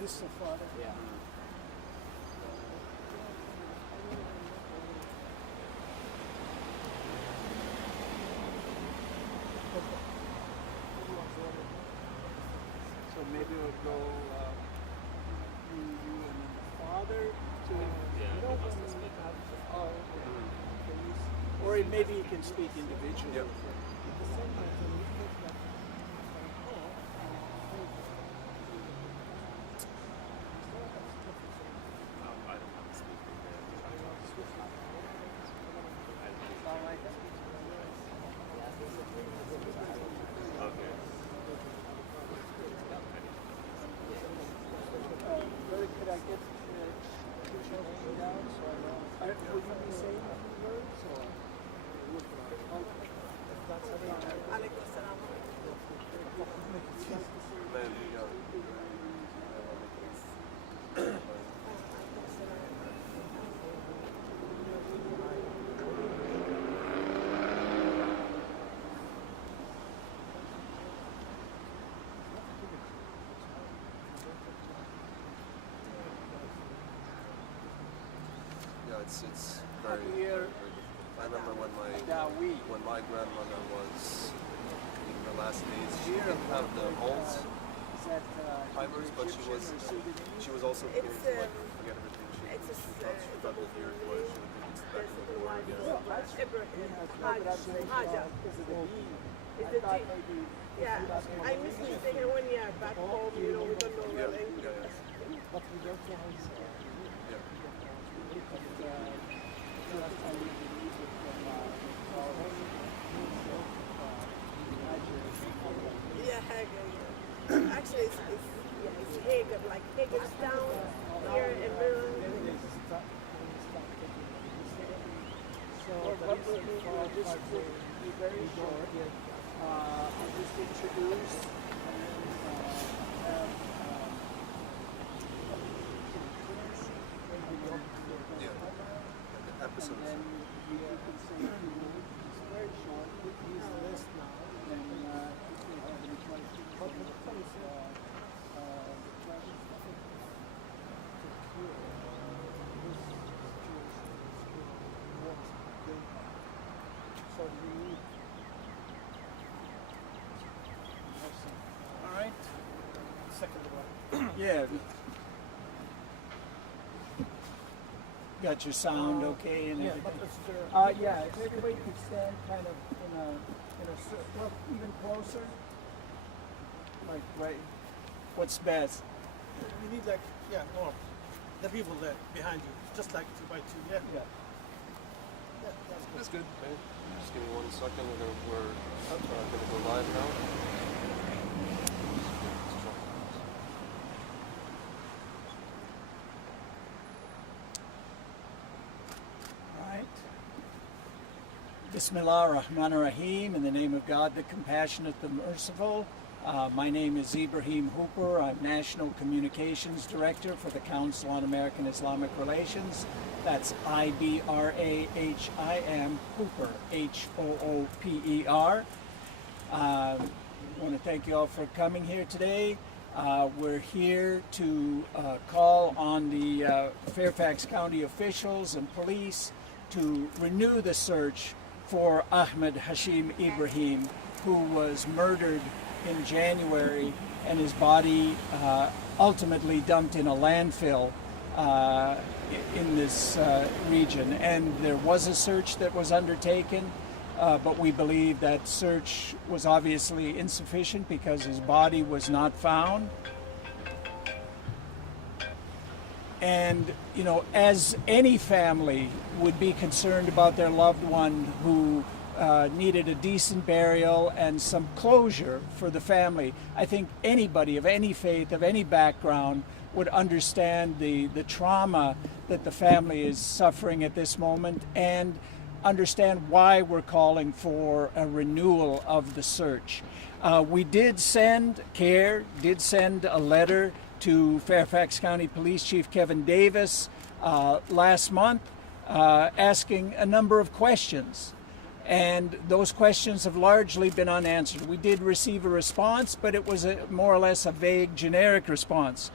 this the father? Yeah. So maybe we'll go you and then the father to. Oh, okay. Or maybe you can speak individually. Yep. Could I get your name down so I know? Will you be saying a few words or? Yeah, it's very, very difficult. I remember when my grandmother was in her last days, she didn't have the Alzheimer's, but she was also beginning to like forget everything. She thought the years were she would be back in the war again. Yeah, I miss me taking 1 year back home, you know, we don't know well English. But we don't know how to say it. Yeah, Hagen. Actually, it's Hagen, like Hagenstown here in Maryland. So what we'll do, we'll just be very short. I'll just introduce Episodes. and then you can say it's very short. He's the list now. And if you have any questions, the questions to cure this situation what's going on. So we need all right. Second one. Yeah. Got your sound okay and everything? Yeah, if everybody could stand kind of in a well, even closer. Like right. What's best? We need like, normal. The people there behind you, just like 2 by 2, yeah. Yeah. That's good. Okay. Just give me 1 second. We're gonna go live now. Bismillah ar-Rahman ar-Rahim, in the name of God, the Compassionate, the Merciful. My name is Ibrahim Hooper. I'm National Communications Director for the Council on American-Islamic Relations. That's I-B-R-A-H-I-M, Hooper, H-O-O-P-E-R. I want to thank you all for coming here today. We're here to call on the Fairfax County officials and police to renew the search for Ahmed Hashim Ibrahim, who was murdered in January and his body ultimately dumped in a landfill in this region. And there was a search that was undertaken, but we believe that search was obviously insufficient because his body was not found. And, you know, as any family would be concerned about their loved one who needed a decent burial and some closure for the family, I think anybody of any faith, of any background, would understand the trauma that the family is suffering at this moment and understand why we're calling for a renewal of the search. We did send, CARE did send a letter to Fairfax County Police Chief Kevin Davis last month asking a number of questions. And those questions have largely been unanswered. We did receive a response, but it was more or less a vague, generic response.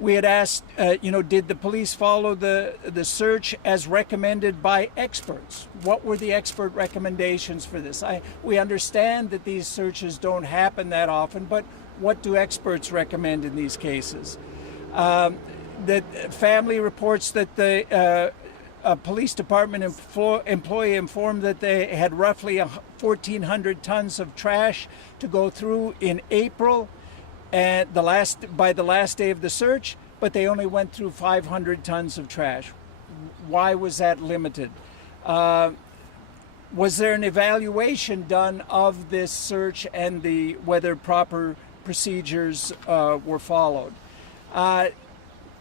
We had asked, did the police follow the search as recommended by experts? What were the expert recommendations for this? We understand that these searches don't happen that often, but what do experts recommend in these cases? The family reports that a police department employee informed that they had roughly 1,400 tons of trash to go through in April, and by the last day of the search, but they only went through 500 tons of trash. Why was that limited? Was there an evaluation done of this search and whether proper procedures were followed?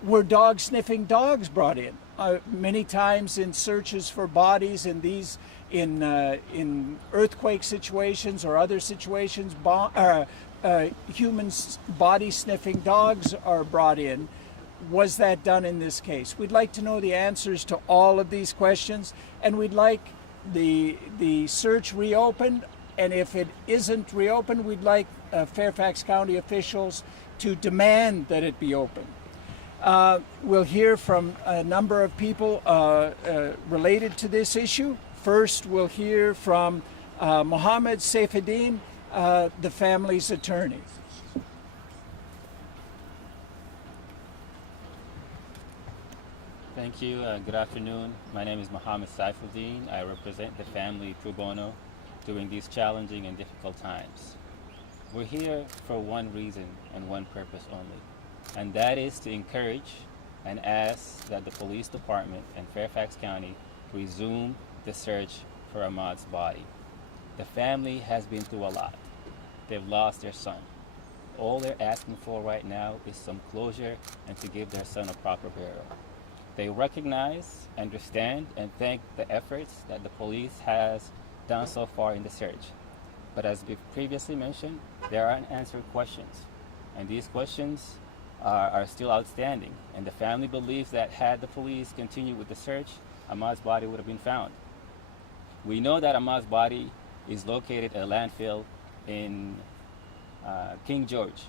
Were dog sniffing dogs brought in? Many times in searches for bodies in earthquake situations or other situations, humans body sniffing dogs are brought in. Was that done in this case? We'd like to know the answers to all of these questions, and we'd like the search reopened, and if it isn't reopened, we'd like Fairfax County officials to demand that it be opened. We'll hear from a number of people related to this issue. First, we'll hear from Mohammed Saifuddin, the family's attorney. Thank you. Good afternoon. My name is Mohammed Saifuddin. I represent the family pro bono during these challenging and difficult times. We're here for one reason and one purpose only, and that is to encourage and ask that the police department and Fairfax County resume the search for Ahmad's body. The family has been through a lot. They've lost their son. All they're asking for right now is some closure and to give their son a proper burial. They recognize, understand, and thank the efforts that the police has done so far in the search. But as we've previously mentioned, there are unanswered questions, and these questions are still outstanding, and the family believes that had the police continued with the search, Ahmad's body would have been found. We know that Ahmad's body is located at a landfill in King George.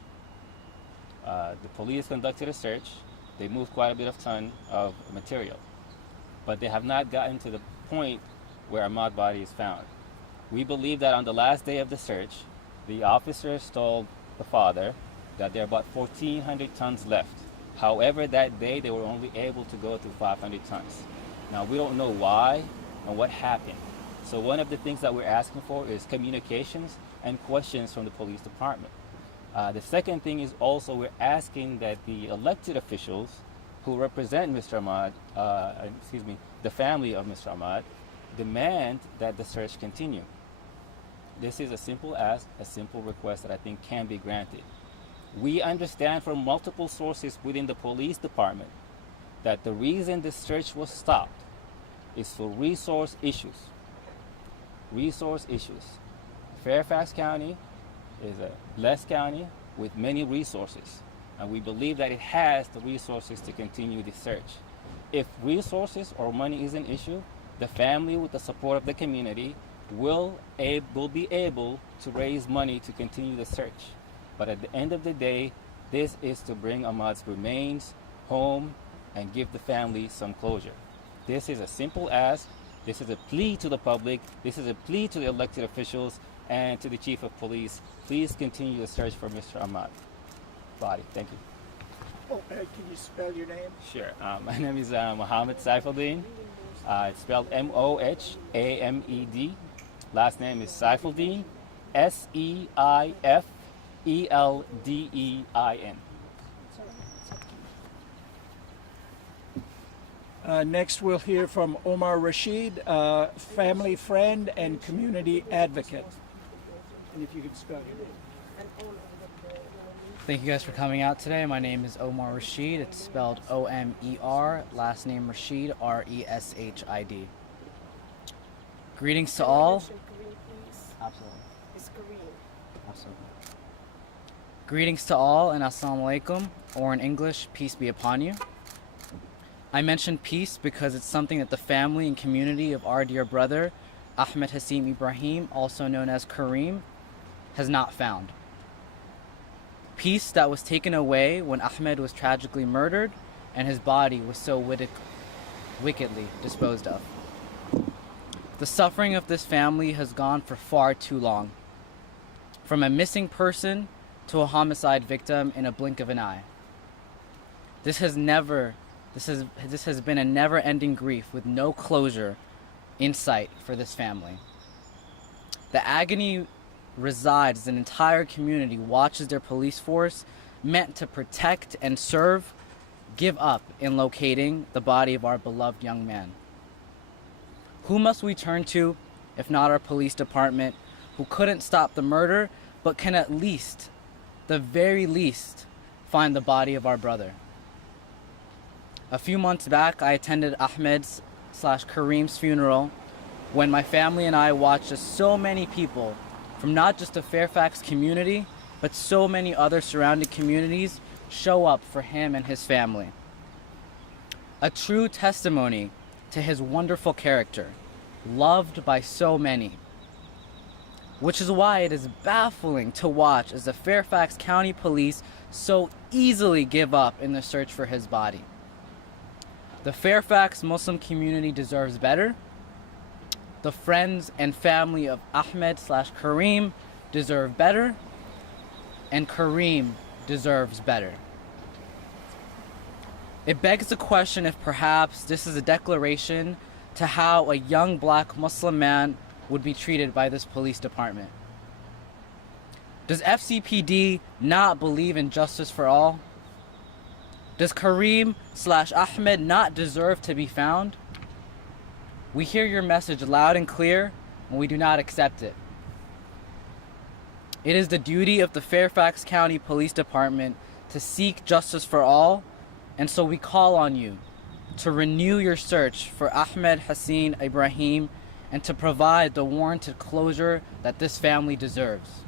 The police conducted a search. They moved quite a bit of ton of material, but they have not gotten to the point where Ahmad's body is found. We believe that on the last day of the search, the officers told the father that there are about 1,400 tons left. However, that day they were only able to go to 500 tons. Now, we don't know why and what happened. So one of the things that we're asking for is communications and questions from the police department. The second thing is also we're asking that the elected officials who represent Mr. Ahmad, the family of Mr. Ahmad, demand that the search continue. This is a simple ask, a simple request that I think can be granted. We understand from multiple sources within the police department that the reason the search was stopped is for resource issues. Resource issues. Fairfax County is a blessed county with many resources, and we believe that it has the resources to continue the search. If resources or money is an issue, the family, with the support of the community, will be able to raise money to continue the search. But at the end of the day, this is to bring Ahmad's remains home and give the family some closure. This is a simple ask. This is a plea to the public. This is a plea to the elected officials and to the chief of police. Please continue the search for Mr. Ahmad's body. Thank you. Oh, can you spell your name? Sure. My name is Mohammed Saifuddin. It's spelled M-O-H-A-M-E-D. Last name is Saifuddin, S-E-I-F-E-L-D-E-I-N. Next, we'll hear from Omar Rashid, family friend and community advocate. And if you could spell your name. Thank you guys for coming out today. My name is Omar Rashid. It's spelled O-M-E-R, last name Rashid, R-E-S-H-I-D. Greetings to all. Absolutely. It's Korean. Absolutely. Greetings to all, and assalamu alaikum, or in English, peace be upon you. I mention peace because it's something that the family and community of our dear brother, Ahmed Hasim Ibrahim, also known as Kareem, has not found. peace that was taken away when Ahmed was tragically murdered and his body was so wickedly disposed of. The suffering of this family has gone for far too long, from a missing person to a homicide victim in a blink of an eye. This has been a never-ending grief with no closure in sight for this family. The agony resides as an entire community watches their police force, meant to protect and serve, give up in locating the body of our beloved young man. Who must we turn to if not our police department, who couldn't stop the murder but can at least, the very least, find the body of our brother? A few months back, I attended Ahmed's/Kareem's funeral when my family and I watched as so many people from not just the Fairfax community, but so many other surrounding communities show up for him and his family. A true testimony to his wonderful character, loved by so many. Which is why it is baffling to watch as the Fairfax County Police so easily give up in the search for his body. The Fairfax Muslim community deserves better. The friends and family of Ahmed/Kareem deserve better. And Kareem deserves better. It begs the question if perhaps this is a declaration to how a young black Muslim man would be treated by this police department. Does FCPD not believe in justice for all? Does Kareem/Ahmed not deserve to be found? We hear your message loud and clear, and we do not accept it. It is the duty of the Fairfax County Police Department to seek justice for all, and so we call on you to renew your search for Ahmed Hassan Ibrahim and to provide the warranted closure that this family deserves.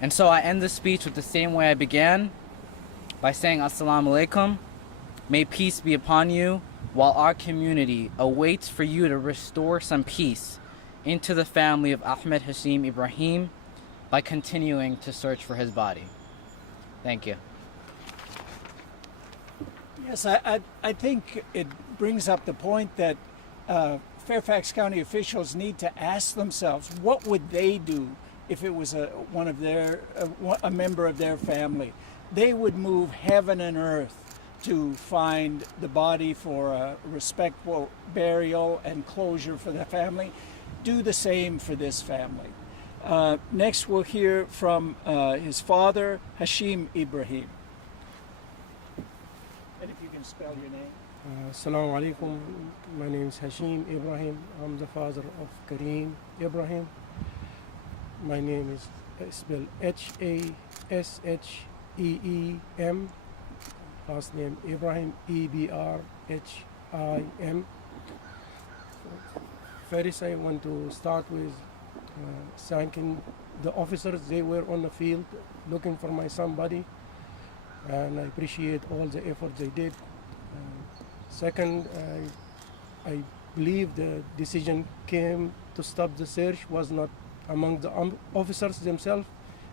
And so I end this speech with the same way I began, by saying Assalamu alaikum. May peace be upon you, while our community awaits for you to restore some peace into the family of Ahmed Hassan Ibrahim by continuing to search for his body. Thank you. Yes, I think it brings up the point that Fairfax County officials need to ask themselves, what would they do if it was a member of their family? They would move heaven and earth to find the body for a respectful burial and closure for the family. Do the same for this family. Next, we'll hear from his father, Hashim Ibrahim. And if you can spell your name. Assalamu alaikum. My name is Hashim Ibrahim. I'm the father of Kareem Ibrahim. My name is spelled Hasheem. Last name Ibrahim, Ebrahim. First, I want to start with thanking the officers. They were on the field looking for my son body, and I appreciate all the effort they did. Second, I believe the decision came to stop the search was not among the officers themselves.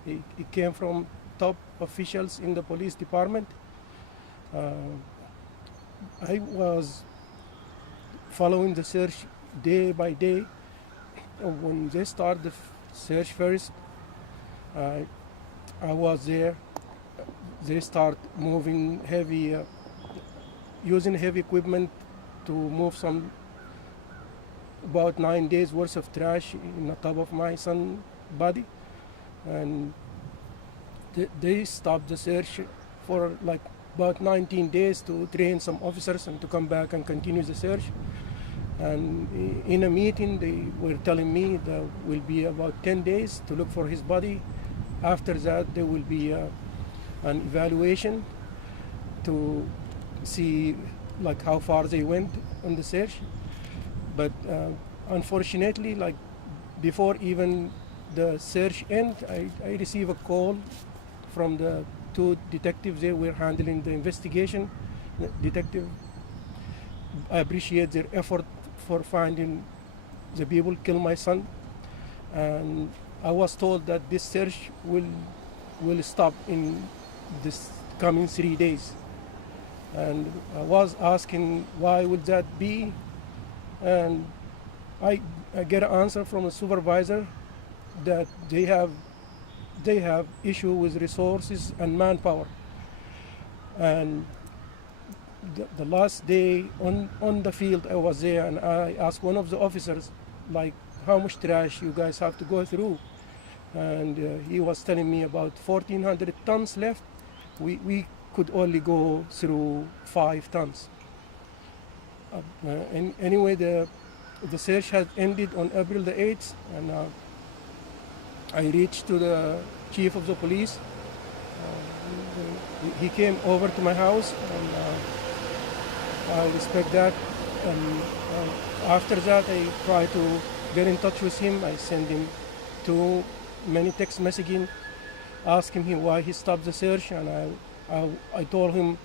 It came from top officials in the police department. I was following the search day by day. When they start the search first, I was there. They start moving heavy, using heavy equipment to move about 9 days worth of trash in the top of my son's body. And they stopped the search for like about 19 days to train some officers and to come back and continue the search. And in a meeting, they were telling me there will be about 10 days to look for his body. After that, there will be an evaluation to see like how far they went on the search. But unfortunately, like before even the search end, I received a call from the two detectives. They were handling the investigation. I appreciate their effort for finding the people who killed my son. And I was told that this search will stop in this coming 3 days. And I was asking why would that be, and I get an answer from a supervisor that they have issue with resources and manpower. And the last day on the field I was there, and I asked one of the officers, like, how much trash you guys have to go through, and he was telling me about 1,400 tons left. We could only go through 5 tons. And anyway, the search had ended on April the 8th, and I reached to the chief of the police. He came over to my house, and I respect that. And after that, I tried to get in touch with him. I sent him too many text messaging, asking him why he stopped the search, and I told him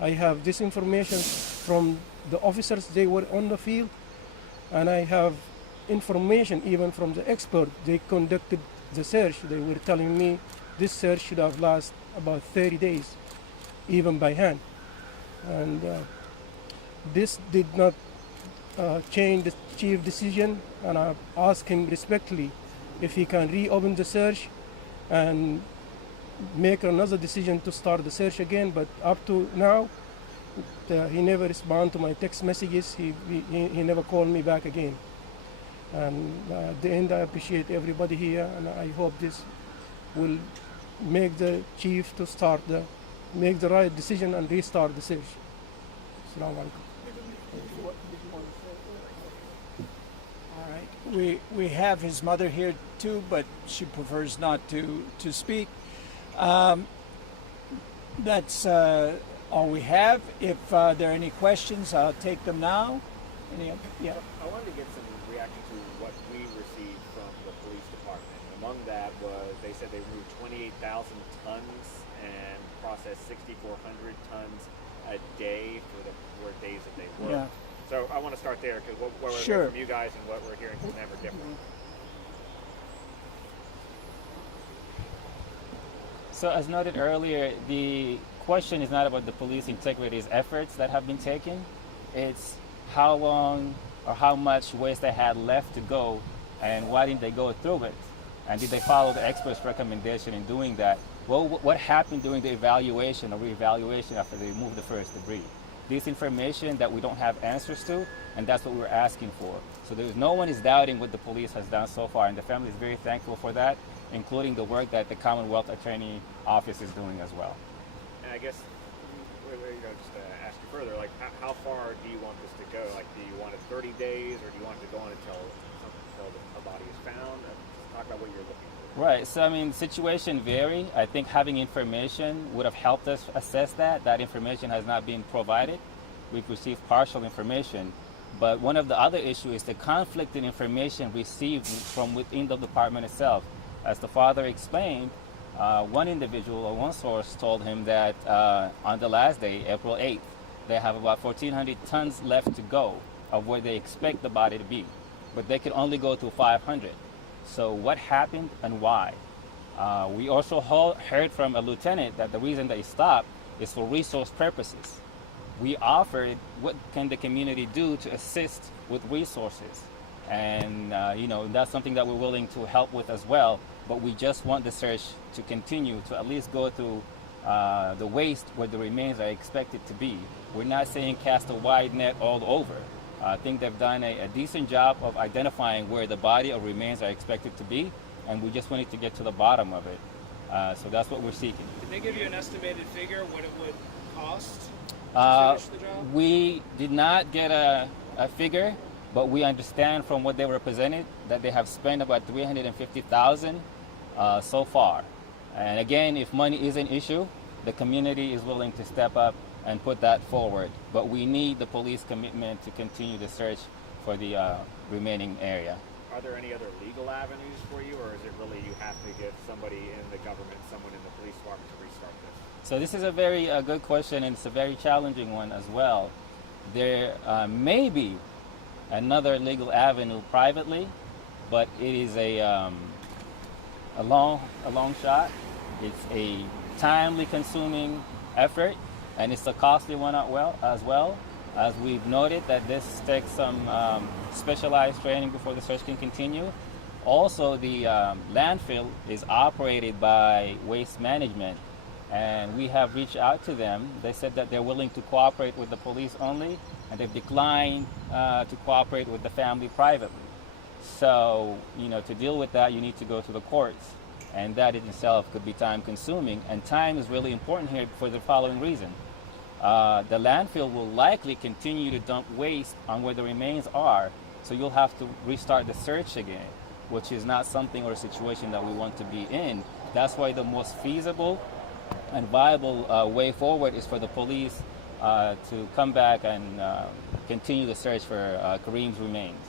I have this information from the officers, they were on the field, and I have information even from the expert. They conducted the search. They were telling me this search should have lasted about 30 days, even by hand. And this did not change the chief decision, and I asked him respectfully if he can reopen the search and make another decision to start the search again. But up to now, he never responded to my text messages. He never called me back again. And at the end, I appreciate everybody here, and I hope this will make the chief to make the right decision and restart the search. Assalamu alaikum. All right. We have his mother here too, but she prefers not to speak. That's all we have. If there are any questions, I'll take them now. Yeah. I wanted to get some reaction to what we received from the police department. Among that was, they said they removed 28,000 tons and processed 6,400 tons a day for the 4 days that they worked. Yeah. So I want to start there, because what we're Sure. hearing from you guys and what we're hearing from them are different. So as noted earlier, the question is not about the police integrity's efforts that have been taken. It's how long or how much waste they had left to go, and why didn't they go through it? And did they follow the expert's recommendation in doing that? Well, what happened during the evaluation or reevaluation after they removed the first debris? This information that we don't have answers to, and that's what we're asking for. So no one is doubting what the police has done so far, and the family is very thankful for that, including the work that the Commonwealth Attorney Office is doing as well. And I guess, just to ask you further, like, how far do you want this to go? Like, do you want it 30 days, or do you want it to go on until a body is found? Just talk about what you're looking for. Right, so I mean, situation vary. I think having information would have helped us assess that. That information has not been provided. We've received partial information. But one of the other issues is the conflict in information received from within the department itself. As the father explained, one individual or one source told him that on the last day, April 8th, they have about 1,400 tons left to go of where they expect the body to be, but they can only go to 500. So what happened and why? We also heard from a lieutenant that the reason they stopped is for resource purposes. We offered what can the community do to assist with resources, and that's something that we're willing to help with as well. But we just want the search to continue to at least go through the waste where the remains are expected to be. We're not saying cast a wide net all over. I think they've done a decent job of identifying where the body or remains are expected to be, and we just wanted to get to the bottom of it. So that's what we're seeking. Did they give you an estimated figure what it would cost to finish the job? We did not get a figure, but we understand from what they represented that they have spent about $350,000 so far. And again, if money is an issue, the community is willing to step up and put that forward. But we need the police commitment to continue the search for the remaining area. Are there any other legal avenues for you, or is it really you have to get somebody in the government, someone in the police department to restart this? So this is a very good question, and it's a very challenging one as well. There may be another legal avenue privately, but it is a long shot. It's a timely consuming effort, and it's a costly one as well. As we've noted that this takes some specialized training before the search can continue. Also, the landfill is operated by Waste Management, and we have reached out to them. They said that they're willing to cooperate with the police only, and they've declined to cooperate with the family privately. So, to deal with that, you need to go to the courts, and that in itself could be time consuming. And time is really important here for the following reason. The landfill will likely continue to dump waste on where the remains are, so you'll have to restart the search again, which is not something or a situation that we want to be in. That's why the most feasible and viable way forward is for the police to come back and continue the search for Kareem's remains.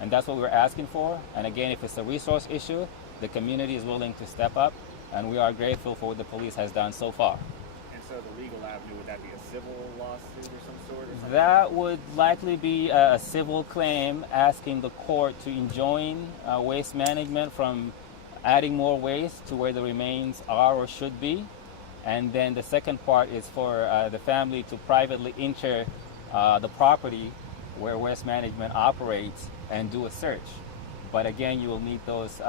And that's what we're asking for. And again, if it's a resource issue, the community is willing to step up, and we are grateful for what the police has done so far. And so the legal avenue, would that be a civil lawsuit or some sort? Or something? That would likely be a civil claim asking the court to enjoin Waste Management from adding more waste to where the remains are or should be. And then the second part is for the family to privately enter the property where Waste Management operates and do a search. But again, you will need those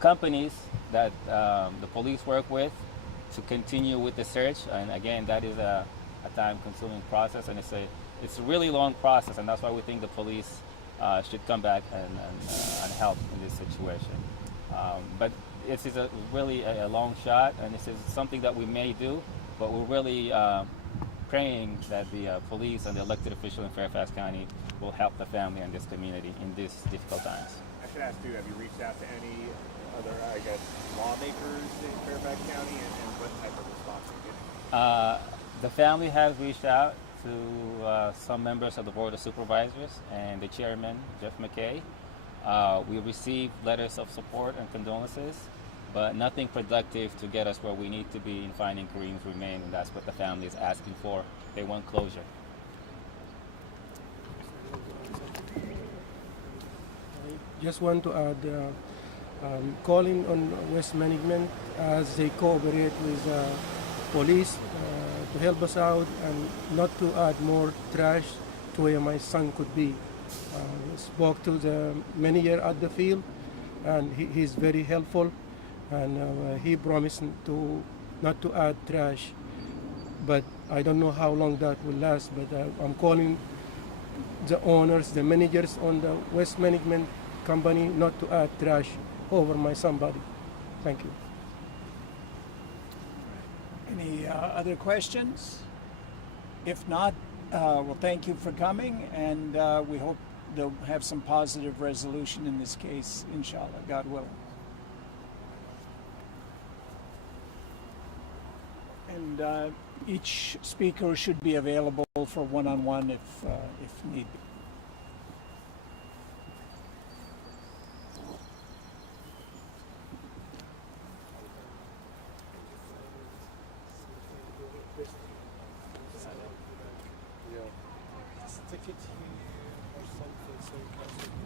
companies that the police work with to continue with the search. And again, that is a time-consuming process, and it's a really long process, and that's why we think the police should come back and help in this situation. But this is really a long shot, and this is something that we may do, but we're really praying that the police and the elected official in Fairfax County will help the family and this community in these difficult times. I should ask too, have you reached out to any other, lawmakers in Fairfax County, and what type of response are you getting? The family has reached out to some members of the Board of Supervisors and the chairman, Jeff McKay. We received letters of support and condolences, but nothing productive to get us where we need to be in finding Kareem's remains, and that's what the family is asking for. They want closure. I just want to add, calling on Waste Management as they cooperate with police to help us out and not to add more trash to where my son could be. Spoke to the manager at the field, and he's very helpful, and he promised to not to add trash. But I don't know how long that will last. But I'm calling the owners, the managers on the Waste Management company not to add trash over my somebody. Thank you. Any other questions? If not, well, thank you for coming, and we hope they'll have some positive resolution in this case, inshallah, God willing. And each speaker should be available for one-on-one if need be. Stick it here or something so you can